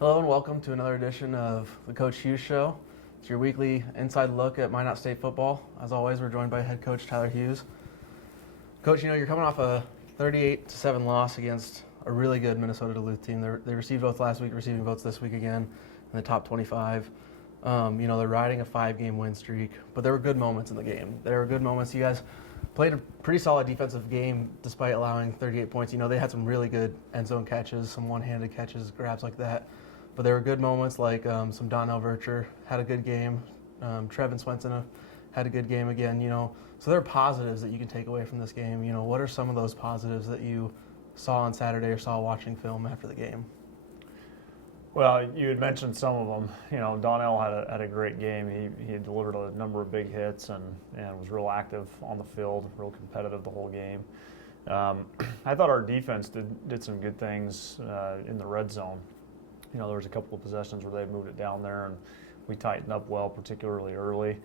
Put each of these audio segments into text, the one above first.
Hello and welcome to another edition of the Coach Hughes Show. It's your weekly inside look at Minot State football. As always, we're joined by head coach Tyler Hughes. Coach, you're coming off a 38-7 loss against a really good Minnesota Duluth team. They received votes last week, receiving votes this week again in the top 25. They're riding a 5-game win streak, but there were good moments in the game. There were good moments. You guys played a pretty solid defensive game despite allowing 38 points. They had some really good end zone catches, some one-handed catches, grabs like that. But there were good moments like some Donnell Vercher had a good game. Trevin Swenson had a good game again. So there are positives that you can take away from this game. What are some of those positives that you saw on Saturday or saw watching film after the game? Well, you had mentioned some of them. Donnell had a great game. He had delivered a number of big hits and was real active on the field, real competitive the whole game. I thought our defense did some good things in the red zone. There was a couple of possessions where they moved it down there, and we tightened up well, particularly early.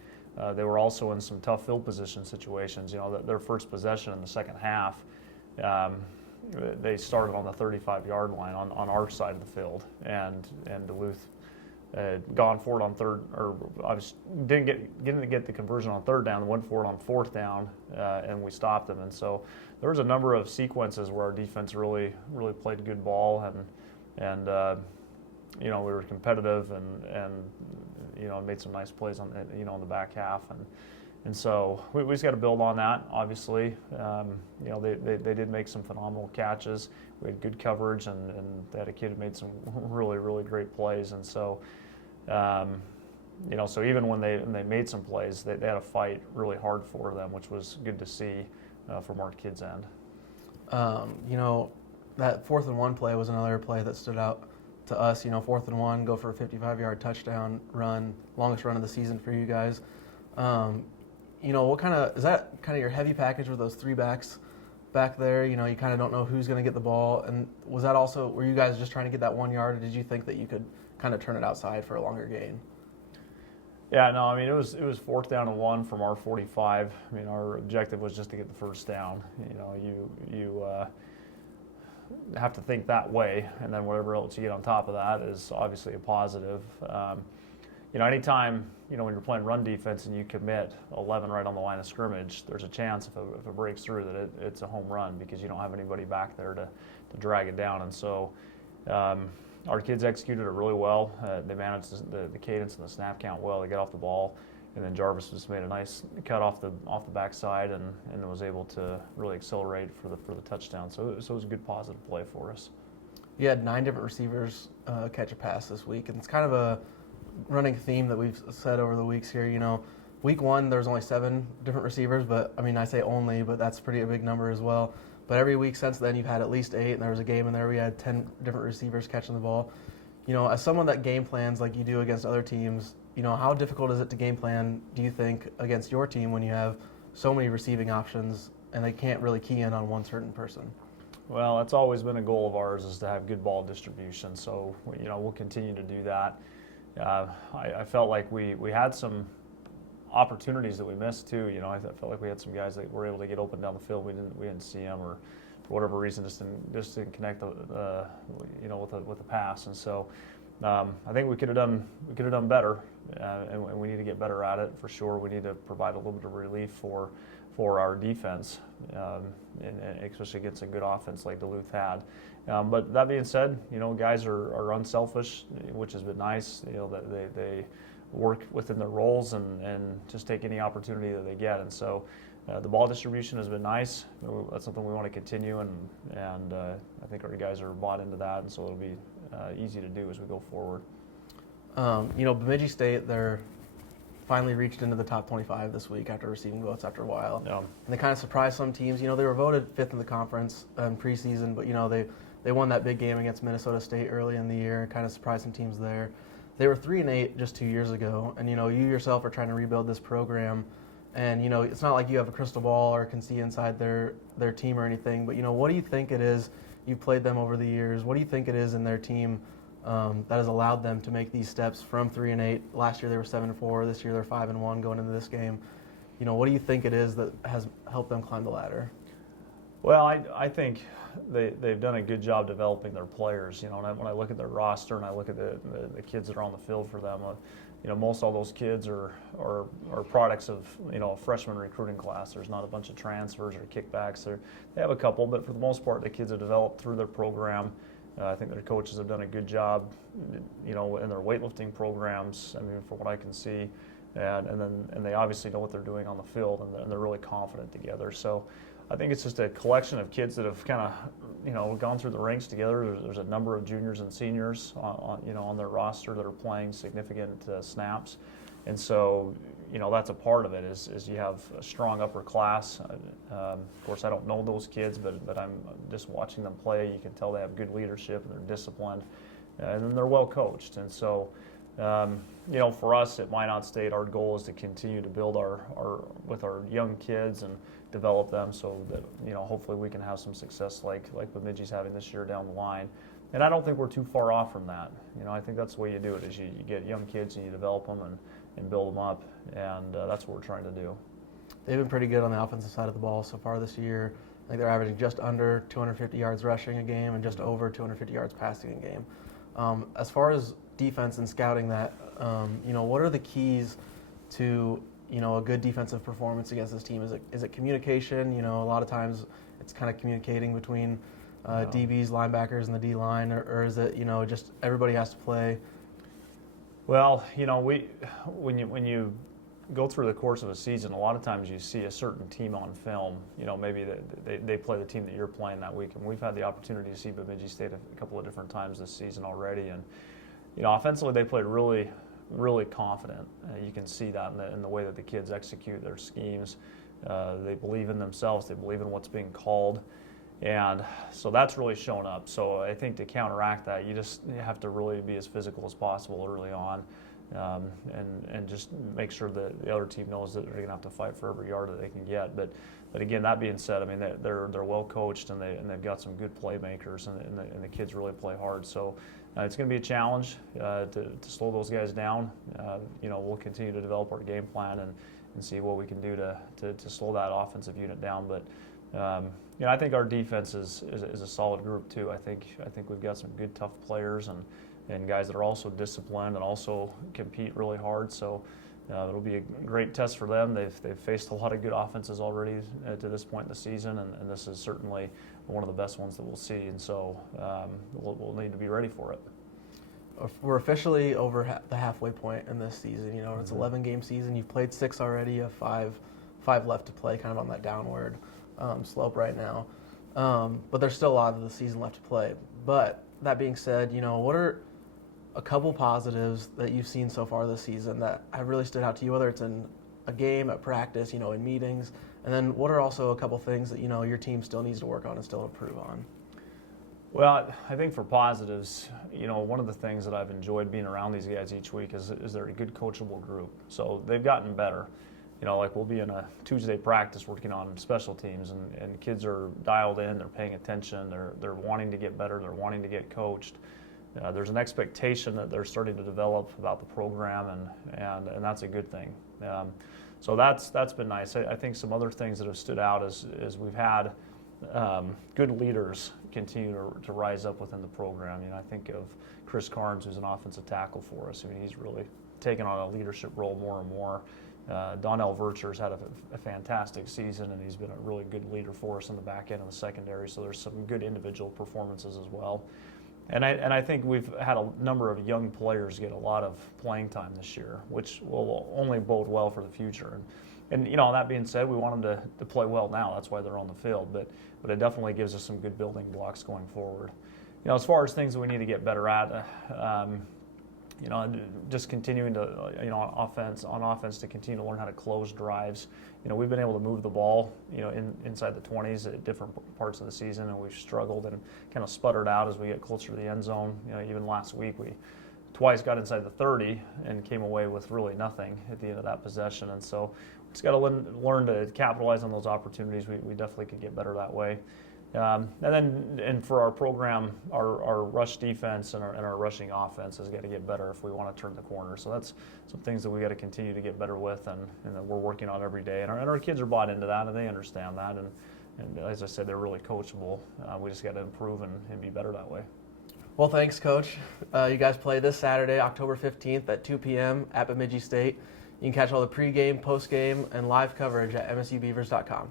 They were also in some tough field position situations. Their first possession in the second half, they started on the 35-yard line on our side of the field, and Duluth had gone for it on third, or didn't get the conversion on third down, went for it on fourth down, and we stopped them. And so there was a number of sequences where our defense really played good ball, and we were competitive and made some nice plays on in the back half, and so we just got to build on that. Obviously, they did make some phenomenal catches. We had good coverage, and they had a kid who made some really great plays, and so so even when they made some plays, they had to fight really hard for them, which was good to see from our kids' end. That 4th and 1 play was another play that stood out to us. 4th and 1, go for a 55-yard touchdown run, longest run of the season for you guys. What is that kind of your heavy package with those 3 backs back there? You kind of don't know who's going to get the ball. And was that also, were you guys just trying to get that 1 yard, or did you think that you could kind of turn it outside for a longer gain? Yeah, no, it was 4th down and 1 from our 45. Our objective was just to get the first down. You have to think that way, and then whatever else you get on top of that is obviously a positive. Anytime when you're playing run defense and you commit 11 right on the line of scrimmage, there's a chance if it breaks through that it's a home run because you don't have anybody back there to drag it down. And so our kids executed it really well. They managed the cadence and the snap count well. They got off the ball, and then Jarvis just made a nice cut off the backside and was able to really accelerate for the touchdown. So it was a good positive play for us. You had 9 different receivers catch a pass this week, and it's kind of a running theme that we've said over the weeks here. Week 1 there was only 7 different receivers, but I say only, but that's a big number as well. But every week since then you've had at least 8, and there was a game in there we had 10 different receivers catching the ball. As someone that game plans like you do against other teams, how difficult is it to game plan, do you think, against your team when you have so many receiving options and they can't really key in on one certain person? Well, that's always been a goal of ours, is to have good ball distribution. So we'll continue to do that. I felt like we had some opportunities that we missed too. I felt like we had some guys that were able to get open down the field. We didn't see them, or for whatever reason just didn't connect with the pass. And so I think we could have done better, and we need to get better at it for sure. We need to provide a little bit of relief for our defense, and especially against a good offense like Duluth had. But that being said, guys are unselfish, which has been nice. That they work within their roles and just take any opportunity that they get. And so the ball distribution has been nice. That's something we want to continue, and I think our guys are bought into that, and so it'll be easy to do as we go forward. Bemidji State, they're finally reached into the top 25 this week after receiving votes after a while. Yeah. And they kind of surprised some teams. They were voted 5th in the conference preseason, but they won that big game against Minnesota State early in the year, kind of surprised some teams there. They were 3-8 just 2 years ago, and you yourself are trying to rebuild this program, and it's not like you have a crystal ball or can see inside their team or anything. But what do you think it is? You've played them over the years. What do you think it is in their team that has allowed them to make these steps from 3-8? Last year they were 7-4. This year they're 5-1 going into this game. What do you think it is that has helped them climb the ladder? Well, I think they've done a good job developing their players. You know, and when I look at their roster and I look at the kids that are on the field for them, you know, most all those kids are products of, you know, a freshman recruiting class. There's not a bunch of transfers or kickbacks. They have a couple, but for the most part, the kids have developed through their program. I think their coaches have done a good job, you know, in their weightlifting programs. I mean, from what I can see, and they obviously know what they're doing on the field, and they're really confident together. So I think it's just a collection of kids that have kind of, you know, gone through the ranks together. There's a number of juniors and seniors on their roster that are playing significant snaps, and so, you know, that's a part of it. Is you have a strong upper class. Of course, I don't know those kids, but I'm just watching them play. You can tell they have good leadership and they're disciplined, and then they're well coached. And so, you know, for us at Minot State, our goal is to continue to build with our young kids and develop them so that, you know, hopefully we can have some success like Bemidji's having this year down the line. And I don't think we're too far off from that. You know, I think that's the way you do it, is you get young kids and you develop them and build them up, and that's what we're trying to do. They've been pretty good on the offensive side of the ball so far this year. I think they're averaging just under 250 yards rushing a game and just over 250 yards passing a game. As far as defense and scouting that, you know, what are the keys to, you know, a good defensive performance against this team? Is it communication? You know, a lot of times it's kind of communicating between DBs, linebackers, and the D line, or is it, you know, just everybody has to play? Well, you know, when you go through the course of a season, a lot of times you see a certain team on film. You know, maybe they play the team that you're playing that week, and we've had the opportunity to see Bemidji State a couple of different times this season already, and, you know, offensively they played really, really confident. You can see that in the way that the kids execute their schemes. They believe in themselves. They believe in what's being called. And so that's really shown up. So I think to counteract that, you have to really be as physical as possible early on, and just make sure that the other team knows that they're going to have to fight for every yard that they can get. But again, that being said, I mean, they're well coached, and they've got some good playmakers, and the kids really play hard. So it's going to be a challenge to slow those guys down. You know, we'll continue to develop our game plan and see what we can do to slow that offensive unit down. But you know, I think our defense is a solid group too. I think we've got some good, tough players and guys that are also disciplined and also compete really hard. So it'll be a great test for them. They've faced a lot of good offenses already to this point in the season, and this is certainly one of the best ones that we'll see. And so we'll need to be ready for it. We're officially over the halfway point in this season. You know, it's an 11-game season. You've played 6 already. You have five left to play, kind of on that downward slope right now. But there's still a lot of the season left to play. But that being said, you know, what are a couple positives that you've seen so far this season that have really stood out to you, whether it's in a game, at practice, you know, in meetings? And then what are also a couple things that, you know, your team still needs to work on and still improve on? Well, I think for positives, you know, one of the things that I've enjoyed being around these guys each week is they're a good coachable group. So they've gotten better. You know, like we'll be in a Tuesday practice working on special teams, and kids are dialed in, they're paying attention, they're wanting to get better, they're wanting to get coached. There's an expectation that they're starting to develop about the program, and that's a good thing. So that's been nice. I think some other things that have stood out is we've had good leaders continue to rise up within the program. You know, I think of Chris Carnes, who's an offensive tackle for us. I mean, he's really taken on a leadership role more and more. Donnell Virture's had a fantastic season, and he's been a really good leader for us in the back end of the secondary. So there's some good individual performances as well. And I think we've had a number of young players get a lot of playing time this year, which will only bode well for the future. And you know, that being said, we want them to play well now. That's why they're on the field. But it definitely gives us some good building blocks going forward. You know, as far as things that we need to get better at, you know, just continuing to, you know, on offense to continue to learn how to close drives. You know, we've been able to move the ball, you know, inside the 20s at different parts of the season, and we've struggled and kind of sputtered out as we get closer to the end zone. You know, even last week we twice got inside the 30 and came away with really nothing at the end of that possession. And so we just got to learn to capitalize on those opportunities. We definitely could get better that way. And for our program, our rush defense and our rushing offense has got to get better if we want to turn the corner. So that's some things that we got to continue to get better with, and that we're working on every day. And our kids are bought into that, and they understand that. And as I said, they're really coachable. We just got to improve and be better that way. Well, thanks, Coach. You guys play this Saturday, October 15th at 2 p.m. at Bemidji State. You can catch all the pregame, postgame, and live coverage at msubeavers.com.